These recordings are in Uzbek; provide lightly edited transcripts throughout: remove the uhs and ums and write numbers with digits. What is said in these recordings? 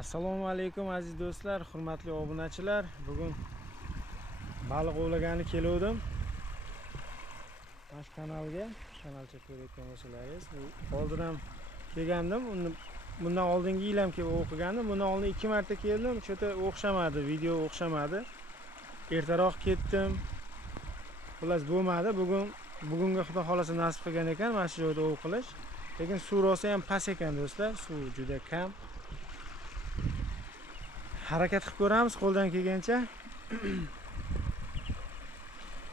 Assalomu alaykum aziz do'stlar, hurmatli obunachilar. Bugun baliq ovlagani keldim. Mana kanalga, kanalcha ko'rayotgan bo'lsalaringiz, oldin ham kelgandim. Bundan oldingi yil ham kelib o'qigandim. Bundan oldin 2 marta keldim. Cho'ta o'xshamadi, video o'xshamadi. Ertaroq ketdim. Xullas bo'lmadi. Bugunga Xudo xolasa nasib qilgan ekan mana shu joyda ov qilish. Lekin suv rosa ham past ekan do'stlar, suv juda kam. Harakat qilib ko'ramiz qo'ldan kelgancha.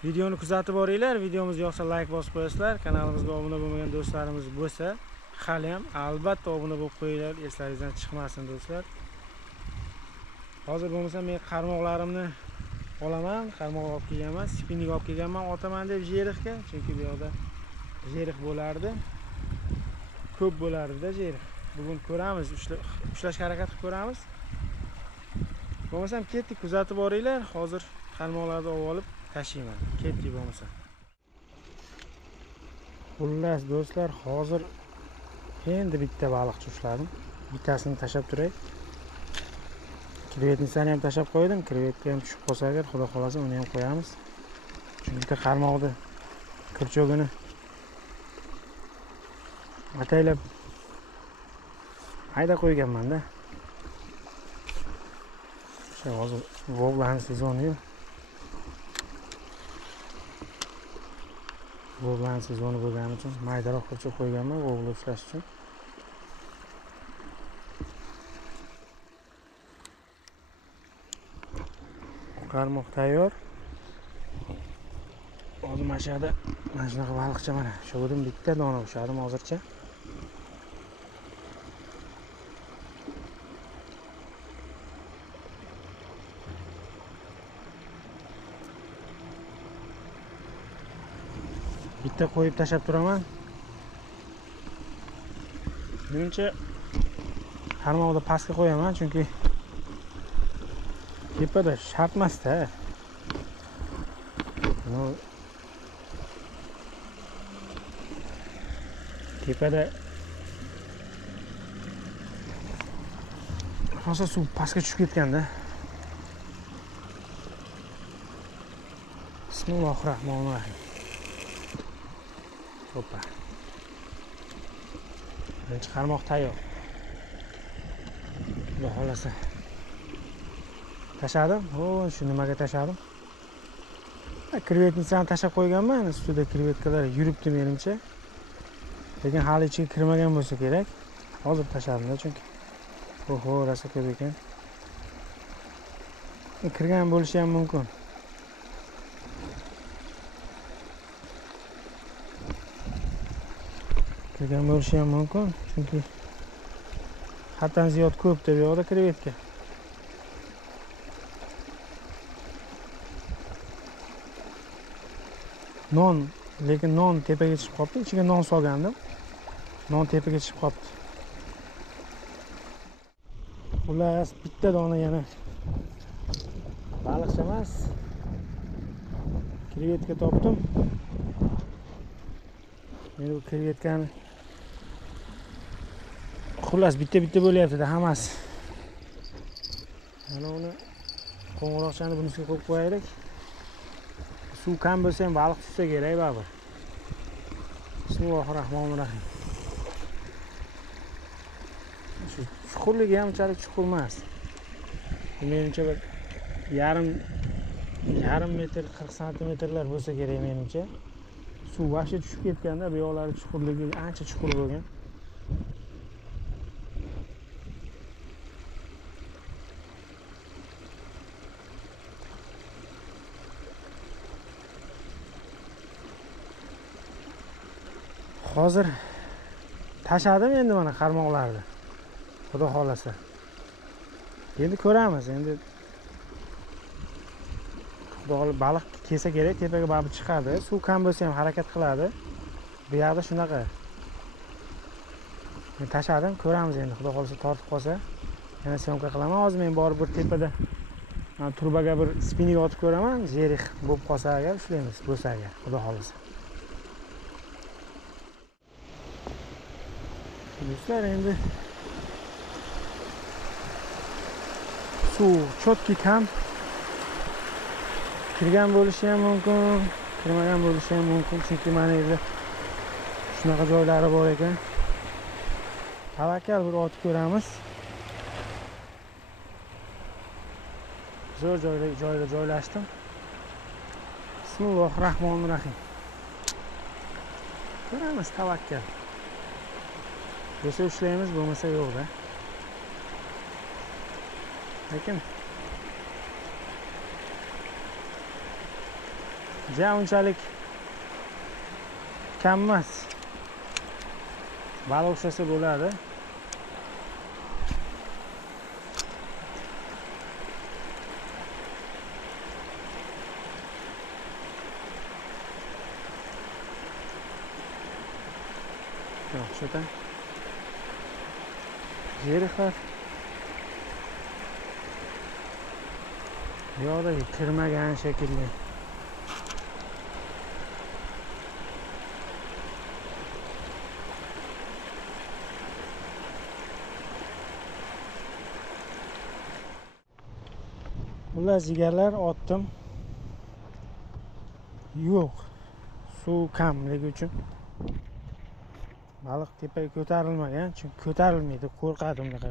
Videoni kuzatib boringlar. Videomiz yoqsa like bosib qo'yasizlar. Kanalimizga obuna bo'lmagan do'stlarimiz bo'lsa, hali ham albatta obuna bo'lib qo'yinglar. Eslaringizdan chiqmasin do'stlar. Hozir bo'lmasa men qarmoqlarimni olaman. Qarmoq olib kelganman, spinning olib kelganman, otaman deb jerixga. Chunki bu yoqda jerix bo'lardi. Ko'p bo'lardi-da jerix. Bugun ko'ramiz, ushlashga harakat qilib ko'ramiz. Bo'lmasam ketdik, kuzatib boringlar. Hozir qarmoqlarni olib tashiyman. Ketdik bo'lmasa. Xullas do'stlar, hozir endi bitta baliqchi ushladim. Bittasini tashab turay. Krevetnisini ham tashab qo'ydim. Krevetka ham tushib qolsa agar, xudo xolasa uni ham qo'yamiz. Chunki bitta qarmoqni kirchog'ini ataylab hayda qo'yganman-da. Hozir voglani sezoni-yu. Voglani sezoni bo'lgani uchun maydaroq qilib qo'yganman vogla ushlash uchun. Qarmoq tayyor. Hozir mana shu yerda mana shunaqa baliqcha mana. Sho'dim bitta dona ushladim hozircha. Bitta qo'yib tashab turaman. Menimcha qarmoqni pastga qo'yaman, chunki tepada shart emas-da. Tepada rosa suv pastga tushib ketganda. Bismillahirrohmanirrohim. Hoppa. Birinchi qarmoq tayyor. Xudo xolasa. Tashadim. Shu nimaga tashadim? Krevetnisini tashab qo'yganman. Ustida krevetkalar yuribdi menimcha. Lekin hali ichiga kirmagan bo'lsa kerak. Hozir tashadim-da chunki. Rosa ko'p ekan. Kirgan bo'lishi ham mumkin. Kirgan bo'lishi ham mumkin, chunki hatdan ziyod ko'p deb yo'qda krevetka. Non, lekin non tepaga chiqib qoldi. Ichiga non solgandim. Non tepaga chiqib qoldi. Xullas, bitta dona yana baliqcha emas. Krevetka topdim. Men bu krevetkani xullas bitta bo'lyapti-da hammasi. Mana uni qo'ng'iroqchani bunisiga qo'yib qo'yaylik. Suv kam bo'lsa ham baliq tushsa kerak baribir. Bismillahirrohmanirrohim. Shu chuqurligi ham unchalik chuqur emas. Menimcha bir yarim metr 40 santimetrlar bo'lsa kerak menimcha. Suv vahshiy tushib ketganda bu yoqlari chuqurligi ancha chuqur bo'lgan. Hozir tashadim endi mana qarmoqlarni. Xudo xolasa. Endi ko'ramiz. Endi Xudo baliq kelsa kerak, tepaga baribir chiqadi. Suv kam bo'lsa ham harakat qiladi. Bu yerda shunaqa. Men tashadim, ko'ramiz endi. Xudo xolasa tortib qolsa, yana syomka qilaman. Hozir men borib bir tepada turbaga bir spinning otib ko'raman. Jerix bo'lib qolsa agar ushlaymiz, bo'lsa agar, Xudo xolasa. Do'stlar, endi suv chotki kam. Kirgan bo'lishi ham mumkin, kirmagan bo'lishi ham mumkin, chunki mana yerda shunaqa joylari bor ekan. Tavakkal bir otib ko'ramiz. Zo'r joyga joylashdim. Bismillahirrohmanirrohim. Ko'ramiz, tavakkal. Bo'lsa ishlaymiz, bo'lmasa yo'q-da. Lekin ja unchalik kam emas. Baliq ushlasa bo'ladi. Yaxshi-da. Yerixar. Yo'qda kirmagan shekilli. Xullas jigarlar otdim. Yo'q. Suv kamligi uchun baliq tepaga ko'tarilmagan, chunki ko'tarilmaydi, qo'rqadim bunaqa.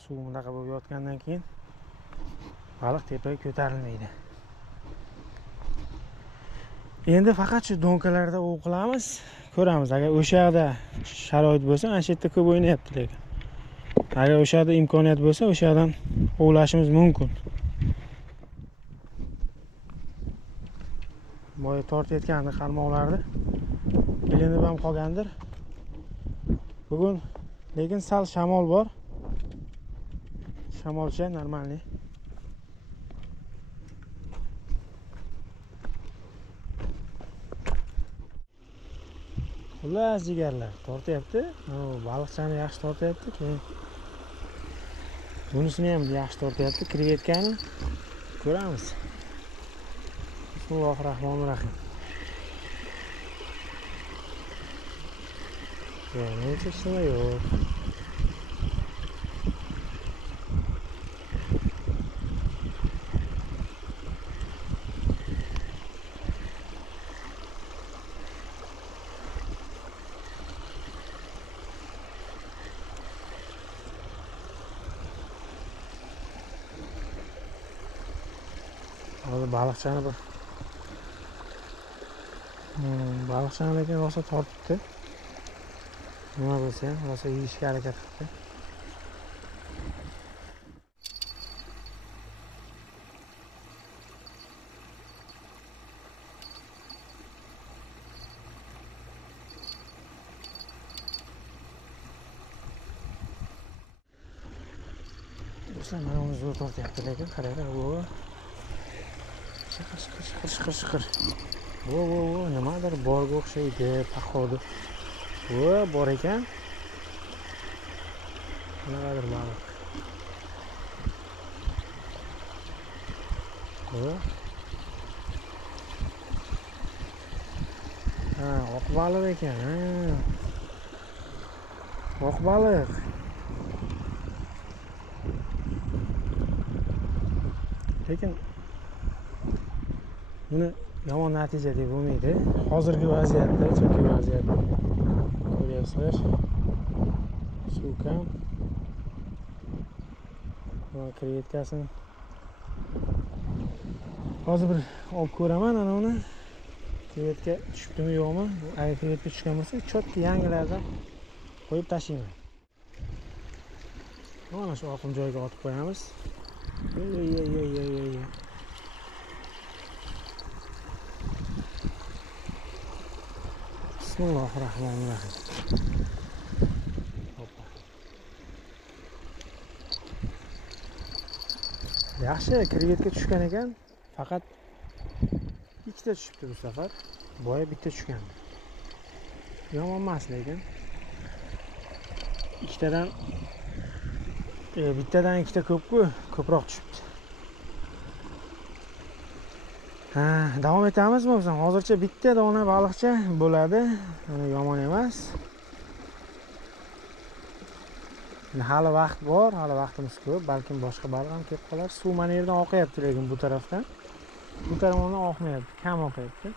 Suv bunaqa bo'lib yotgandan keyin baliq tepaga ko'tarilmaydi. Endi faqat shu donkalarda ov qilamiz, ko'ramiz. Agar o'sha yerda sharoit bo'lsa, ana shu yerda ko'p o'ynayapti lekin. Agar o'sha yerda imkoniyat bo'lsa, o'sha yerdan ovlashimiz mumkin. Boya tortayotgandi qarmoqlarni. Ilinib ham qolgandir. Bugun lekin sal shamol bor. Shamolcha normalniy. Xullas jigarlar tortyapti. Baliqchani yaxshi tortyapti. Keyin bunisini ham yaxshi tortyapti. Krevetkani ko'ramiz. Bismillahirrohmanirrohim. Ne çeşitli yok. Hozir baliqchani bir baliqchani lekin rosa tortibdi. Nima bo'lsa ham rosa yeyishga harakat qildi. Do'stlar, mana uni zo'r tortyapti lekin qaranglar, bu shiqir. Vo, nimadir borga o'xshaydi, paxodi. Vo, bor ekan. Qanaqadir baliq. Vo. Ha, oq baliq ekan. Oq baliq. Lekin buni yomon natija deb bo'lmaydi. Hozirgi vaziyatda, chunki vaziyat ko'ryapsizlar. Suv kam. Mana krevetkasini hozir bir olib ko'raman ana uni. Krevetka tushibdimi yo'qmi? Agar krevetka tushgan bo'lsa, chotki yangilardan qo'yib tashlayman. Mana shu oqim joyga otib qo'yamiz. Bismillahirrohmanirrohim. Hoppa. Yaxshi, krevetka tushgan ekan. Faqat ikkita tushibdi bu safar. Boya bitta tushgan. Yomon emas lekin. Bittadan ikkita ko'p-ku, ko'proq tushibdi. Davom etamizmi biz? Hozircha bitta dona baliqcha bo'ladi. Yomon emas. Hali vaqt bor, hali vaqtimiz ko'p. Balkim boshqa baliq ham kelib qolar. Suv mana yerdan oqyapti, lekin bu tarafdan. Bu tarafdan oqmayapti, kam oqyapti.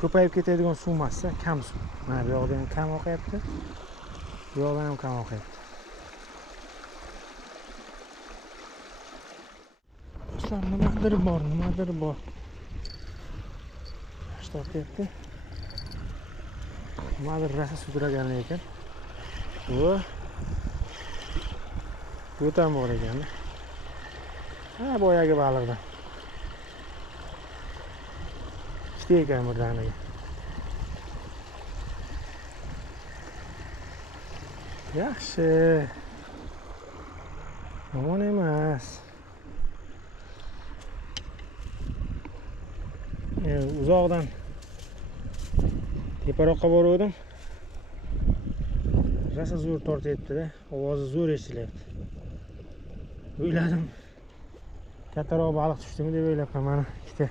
Ko'payib ketadigan suv emas, kam suv. Mana bu yoqda ham kam oqyapti. Bu yoqda ham kam oqyapti. Do'stlar, nimadir bor. To'xtayapti. Nimadir rasa sudragan ekan. Bu ham bor ekan. Ha, boyagi baliqdan. Ikkita ekan birdaniga. Yaxshi. Yomon emas. Uzoqdan teparoqqa borgandim. Rasa zo'r tortyapti-da, ovozi zo'r eshitilyapti. O'yladim, kattaroq baliq tushdimi deb o'ylabman mana ikkita.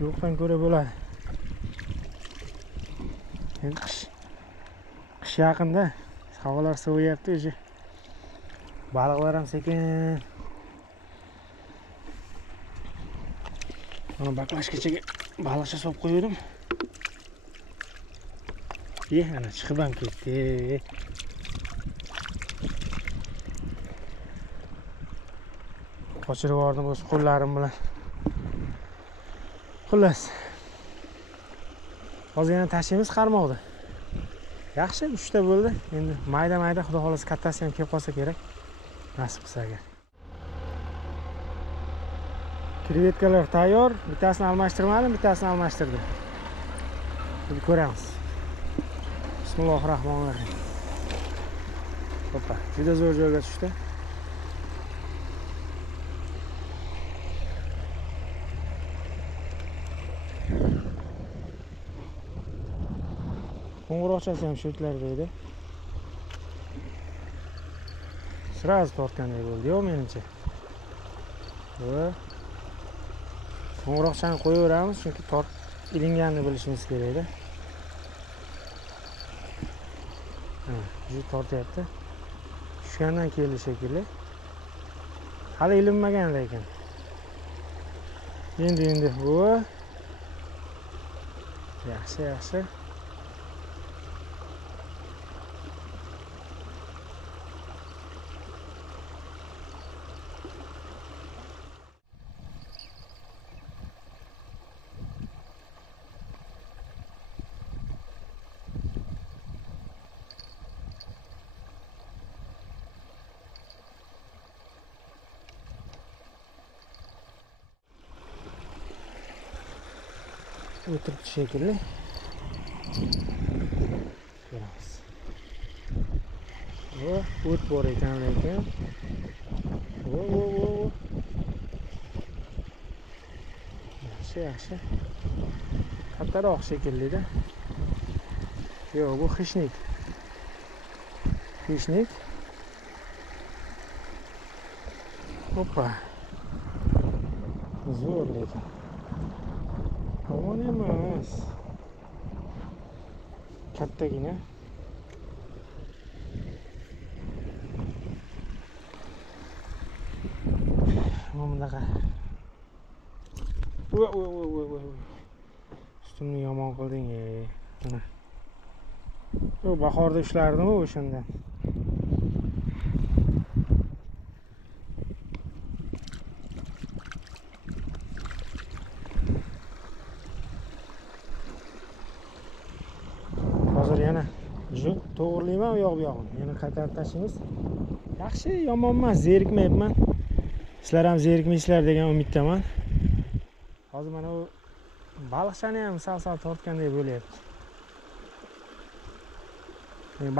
Yo'qdan ko'ra bo'ladi. Endi qish yaqinda, havolar soviyapti o'zi. Baliqlar ham sekin. Mana baklashgachaga baliqcha solib qo'ydim. Ana chiqib ham ketdi. Qochirib yubordim o'z qo'llarim bilan. Xullas. Hozir yana tashlaymiz qarmoqda. Yaxshi, 3 ta bo'ldi. Endi mayda-mayda, xudo xolasa kattasi ham kelib qolsa kerak. Nasib qilsa agar. Krevetkalar tayyor. Bittasini almashtirmadim, bittasini almashtirdim. Endi ko'ramiz. Bismillahirrohmanirrohim. Hoppa, juda zo'r joyga tushdi. Qo'ng'iroqchasi ham shu yerlarda edi. Sraz tortgandek bo'ldi-yo menimcha. Qo'ng'iroqchani qo'yaveramiz, chunki ilinganini bilishimiz kerak edi. Juda tortyapti. Tushgandan keldi shekilli. Hali ilinmagan lekin. Endi bu yaxshi. O'tiribdi shekilli. Ko'ramiz. O't bor ekan lekin. Yaxshi. Kattaroq shekilli-da. Yo'q, bu xishnik. Hoppa. Zo'r lekin. Yomon emas. Kattagina. Bunaqa. Ustimni yomon qilding. Mana. Bu bahorda ushlardim o'shanda. Hozir yana to'g'rilayman u yoq bu yog'ini. Yana qaytarib tashlaymiz. Yaxshi, yomon emas, zerikmayapman. Sizlar ham zerikmaysizlar degan umiddaman. Hozir mana u baliqchani ham sal tortgandek bo'lyapti.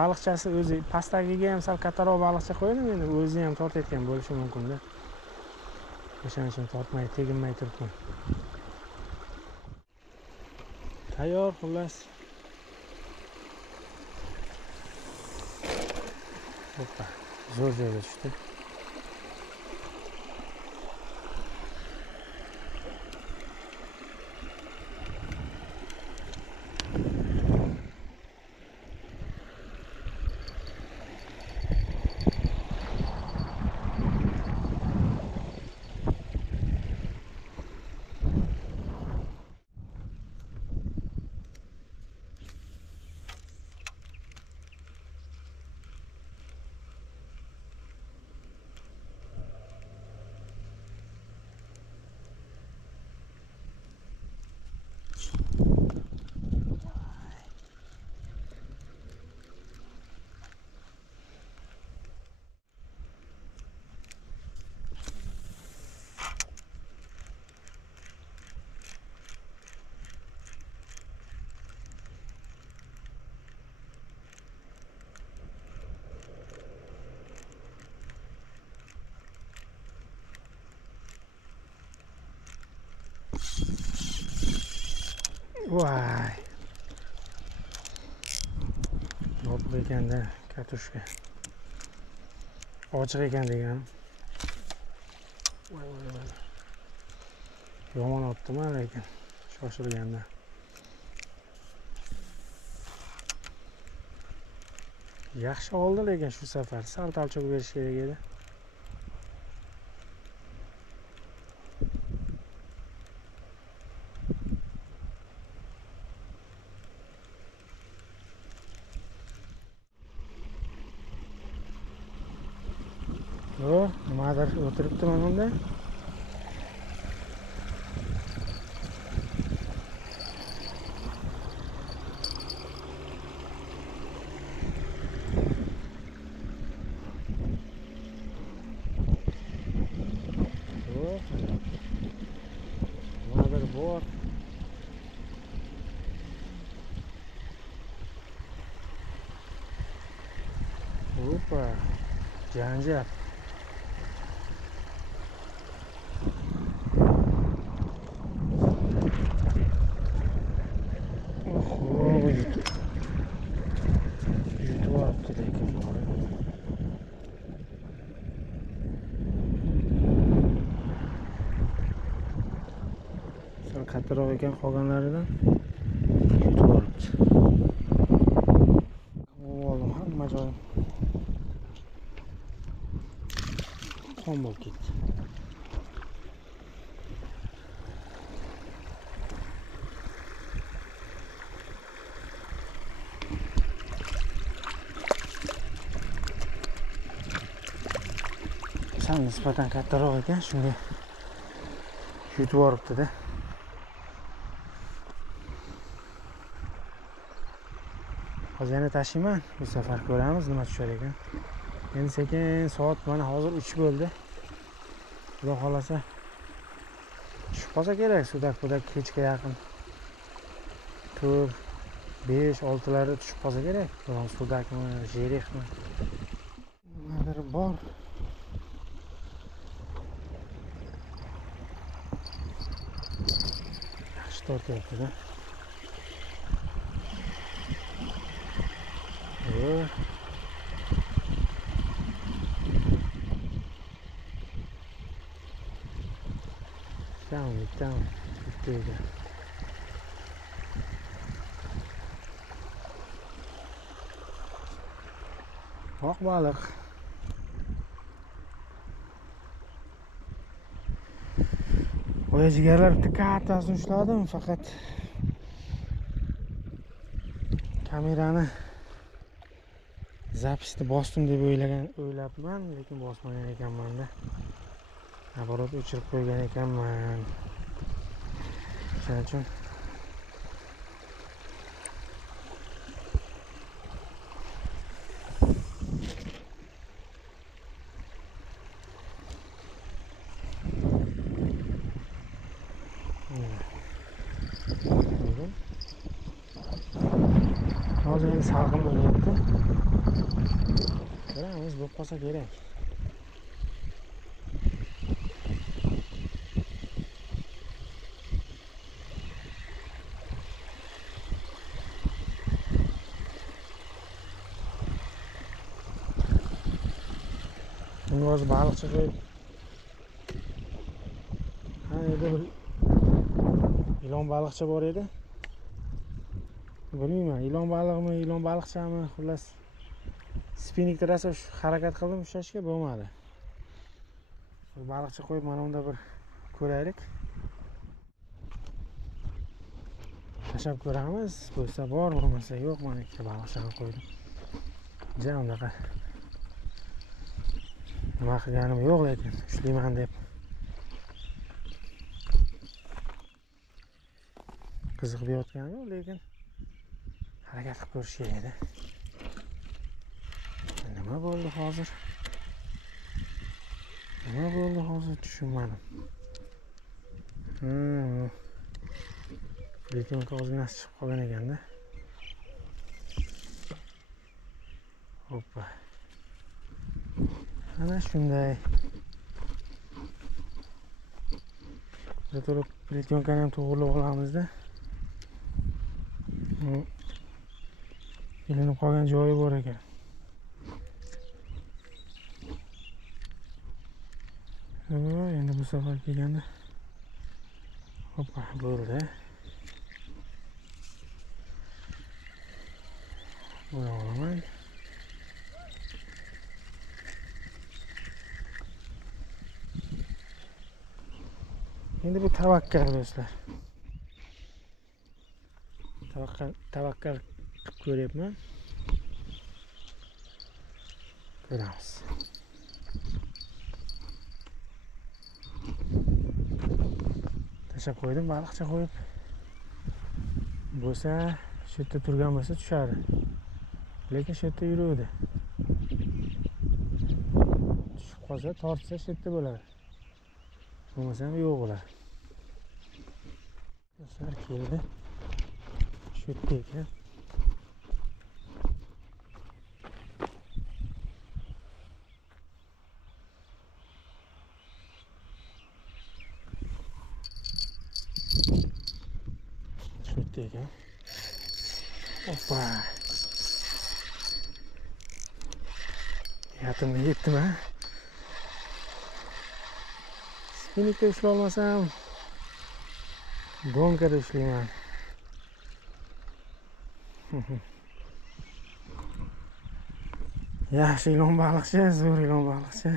Baliqchasi o'zi pastdagiga ham sal kattaroq baliqcha qo'ydim, endi o'zi ham tortayotgan bo'lishi mumkin-da. O'shaning uchun tortmay, teginmay turibman. Tayyor, xullas. Hoppa, zo'r joyga tushdi. Voy. Yopiq ekanda katushka. Ochiq ekan degan. Voy. Yomon otdimi lekin shoshilganda. Yaxshi oldi lekin shu safar sal talchoq berish kerak edi. Nimadir o'tiribdi mana bunda. Nimadir bor. Hoppa. Janjal. Kattaroq ekan qolganlaridan yutib olibdi. Oğlum hamma joyim qon bo'lib ketdi. Sal nisbatan kattaroq ekan, shunga yutib olibdi-da. Hozir yana tashiyman, bu safar ko'ramiz nima tushar ekan. Endi sekin soat mana hozir 3 bo'ldi. Xudo xolasa tushib qolsa kerak, sudak kechga yaqin 4, 5, 6larda tushib qolsa kerak. Biroq sudakmi, jerixmi? Nimadir bor. Yaxshi tortyapti-da. Tamam. Bittiydi. Oq baliq. Oya jigarlar bitta kattasini ushladim, faqat kamerani zapisni bosdim deb o'ylabman, lekin bosmagan ekanman-da. Naborot o'chirib qo'ygan ekanman. Shuning uchun hozir endi salqin bo'lyapti. Ko'ramiz, bo'lib qolsa kerak. Bunga hozir baliqchi qo'yib. Ha, endi ilon baliqcha bor edi. Bilmayman, ilon baliqchami, xullas spinning rosa harakat qildim ushlashga, bo'lmadi. Bir baliqcha qo'yib mana unda bir ko'raylik. Tashab ko'ramiz, bo'lsa bor, bo'lmasa yo'q. Mana ikkita baliqchani qo'ydim. Ja, unaqa nima qilganim yo'q, lekin ushlayman deb qiziqib yotganim yo'q, lekin harakat qilib ko'rish kerak edi. Nima bo'ldi hozir? Tushunmadim. Lekinka ozginasi chiqib qolgan ekanda. Hoppa. Ana shunday. To'g'ri, lekinkani ham to'g'rilab olamiz-da. ilinib qolgan joyi bor ekan. Endi bu safar kelganda hoppa bo'ldi. Buni olaman. Endi bu tavakkal do'stlar. Tavakkal qilib ko'ryapman. Ko'ramiz. Tashab qo'ydim, baliqcha qo'yib. Bo'lsa, shu yerda turgan bo'lsa tushadi. Lekin shu yerda yuruvdi. Tushib qolsa, tortsa shu yerda bo'ladi. Bo'lmasa ham yo'q bo'ladi. Do'stlar keldi. Shu yerda ekan. Shu yerda ekan. Hoppa. Yatimga yetdim ha. Spinikda ushlay olmasam, gonkada ushlayman. Yaxshi ilon baliqchi, zo'r ilon baliqchi.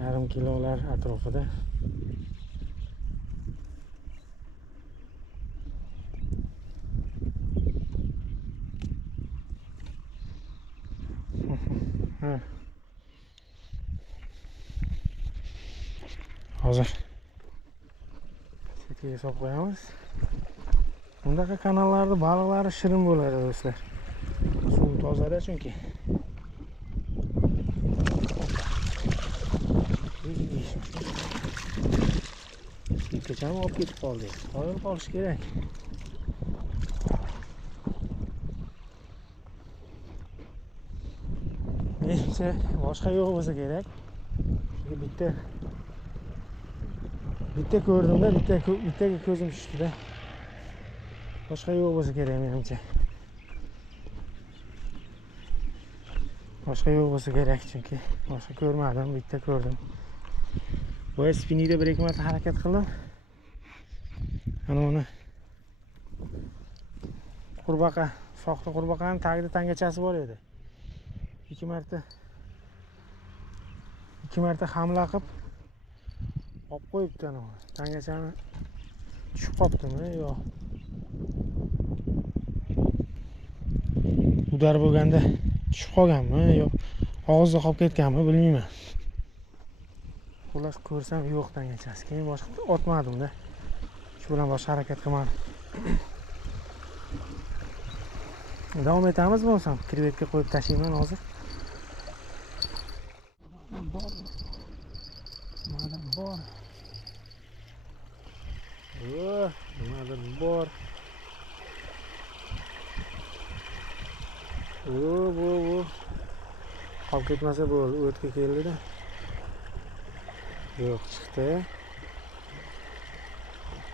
Yarim kilolar atrofida. Hozir setiga solib qo'yamiz. Bundaqa kanallarda baliqlari shirin bo'ladi do'stlar. Suv tozada chunki. Kechani olib ketib qoldi. Qo'yib qolish kerak. Menimcha boshqa yo'q bo'lsa kerak. Bitta ko'rdimda, bittaga ko'zim tushdi-da. Boshqa yo'q bo'lsa kerak menimcha. Boshqa yo'q bo'lsa kerak chunki boshqa ko'rmadim, bitta ko'rdim. Bu spinida bir-ikki marta harakat qildim. Ana uni qurbaqa, soxta qurbaqaning tagida tangachasi bor edi. Ikki marta hamla qilib olib qo'yibdi ana. Tangachani tushib qolibdimi yo udar bo'lganda tushib qolganmi yo og'izda qolib ketganmi bilmayman. Xullas ko'rsam yo'q tangachasi. Keyin boshqa otmadim-da. Shu bilan boshqa harakat qilmadim. Davom etamiz bo'lsam, krevetka qo'yib tashlayman hozir. Bor. Nimadir bor. Bu. Qolib ketmasa bo'ldi, o'tga keldi-da. Yo'q, chiqdi.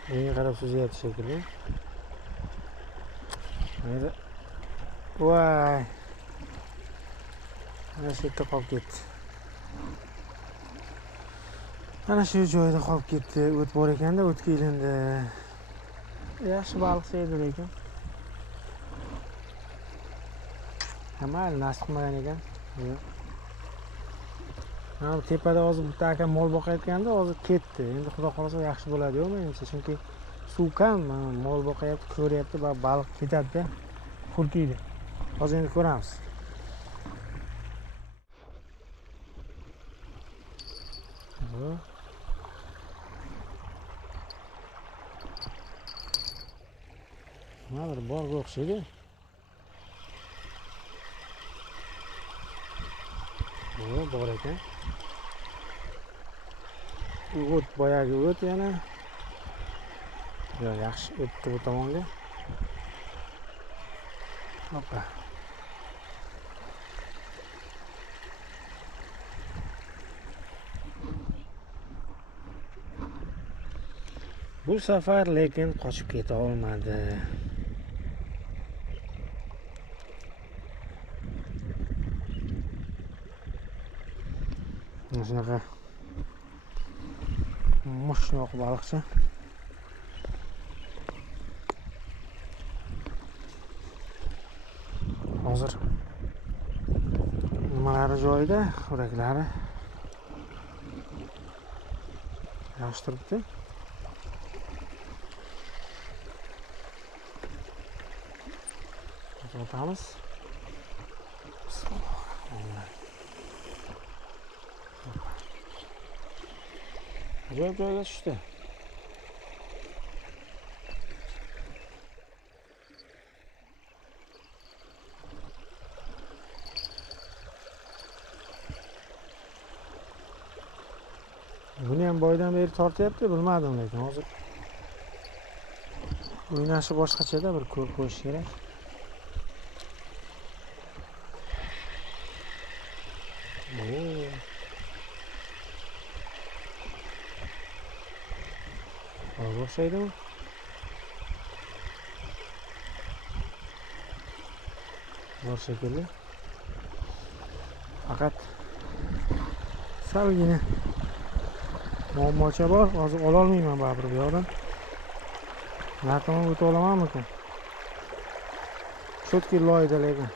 Menga qarab suzyapti shekilli. Mayda. Voy. Mana shu yerda qolib ketdi. Mana shu joyda qolib ketdi. O't bor ekanda, o'tga ilindi. Yaxshi baliqcha edi lekin. Mayli, nasib qilmagan ekan. Mana tepada hozir bitta aka mol boqayotganda, hozir ketdi. Endi xudo xolasa yaxshi bo'ladi-ku menimcha, chunki suv kam, mol boqayapti, ko'ryapti, baliq ketadi-da. Purkiydi. Hozir endi ko'ramiz. Nimadir borga o'xshaydi. Bor ekan. O't boyagi o't yana. Yaxshi o'tdi bu tomonga. Hoppa. Bu safar lekin qochib keta olmadi. Shunaqa moshnoq baliqchi. Hozir nimalari joyida, xuraklari yaxshi turibdi. O'tamiz. Ajoyib joyga tushdi. Buni ham boydan beri tortyapti, bilmadim lekin hozir o'ynashi boshqachada, bir ko'p qo'yish kerak. O'xshaydimi? Bor shekilli. Faqat salgina muammocha bor. Hozir ola olmayman baribir bu yoqdan. Narxini o'ta olamanmikan? Chotki loyda lekin.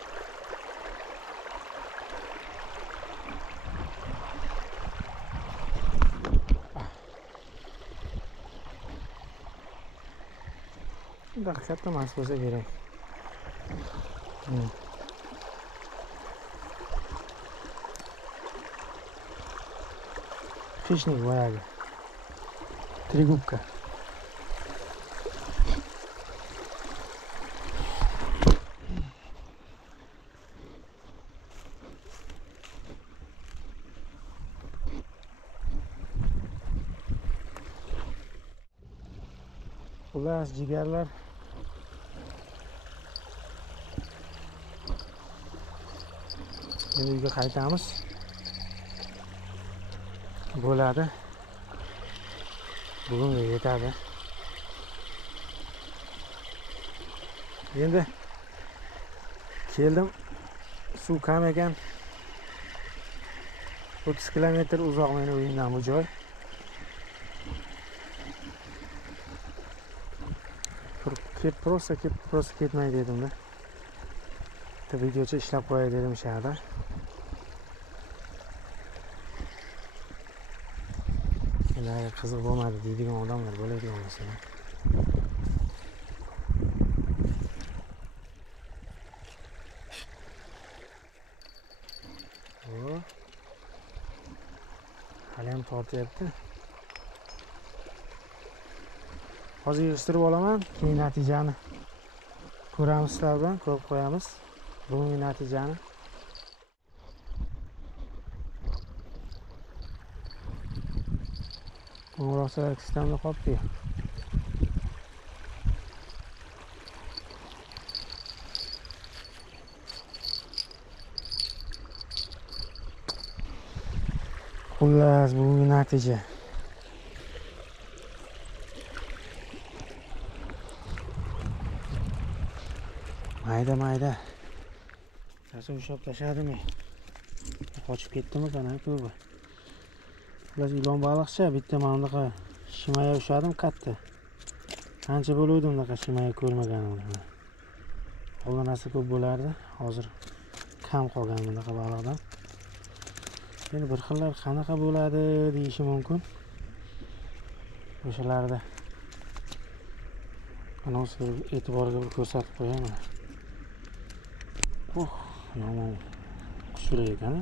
Bunday katta emas bo'lsa kerak. Pishnik boyagi. Trigubka. Xullas jigarlar. Endi uyga qaytamiz. Bo'ladi. Bugunga yetadi. Endi keldim. Suv kam ekan. 30 kilometr uzoq meni uyimdan bu joy. Prosta ketmay dedim-da. Videocha ishlab qo'yay dedim shaharda. Ularga qiziq bo'lmadi deydigan odamlar bo'ladigan bo'lsa. Hali ham tortyapti. Hozir yig'ishtirib olaman, keyin natijani ko'ramiz sizlardan, ko'rib qo'yamiz. Bugungi natijani. Qo'ng'iroqlar sistemda qolibdi. Xullas, bugungi natija. Mayda. Nasıl ushab tashladimi? Qochib ketdimi kana ko'pi. Xullas, ilon baliqcha bitta mana bunaqa shimaya ushladim katta. Qancha bo'luvdi bunaqa shimaya ko'rmaganimda. Qo'llanasi ko'p bo'lardi. Hozir kam qolgan bunaqa baliqdan. Endi bir xillar qanaqa bo'ladi deyishi mumkin. O'shalarda ana o'sha e'tiborga bir ko'rsatib qo'yaman. Yomon kuchli ekan.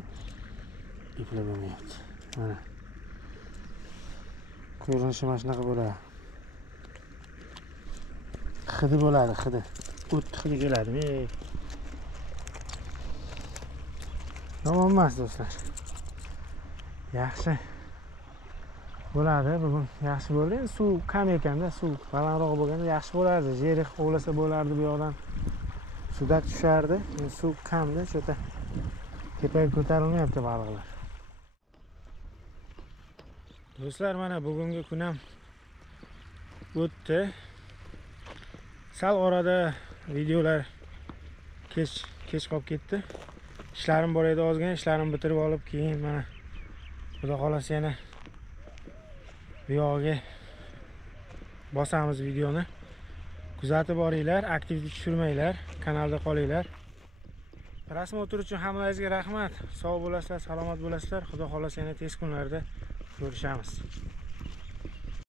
Iplab olmayapti. Mana. Ko'rinishi mana shunaqa bo'ladi. Hidi bo'ladi, hidi. O't hidi keladimi? Yomon emas do'stlar. Yaxshi bo'ladi, bugun yaxshi bo'ldi. Suv kam ekanda, suv balandroq bo'lganda yaxshi bo'lardi. Jerih ovlasa bo'lardi bu yoqdan. Sudak tushardi. Endi suv kamda, cho'ta tepaga ko'tarilmayapti baliqlar. Do'stlar, mana bugungi kun ham o'tdi. Sal orada videolar kech qolib ketdi. İşlerim bor edi, ozgina ishlarimni bitirib olib, keyin mana xudo xolasa yana bu yog'iga bosamiz videoni. Kuzatib boringlar, aktivlik tushirmanglar, kanalda qolinglar. Rasmotlar uchun hammalaringizga rahmat. Sog' bo'lasizlar, salomat bo'lasizlar. Xudo xolasa yana tez kunlarda ko'rishamiz.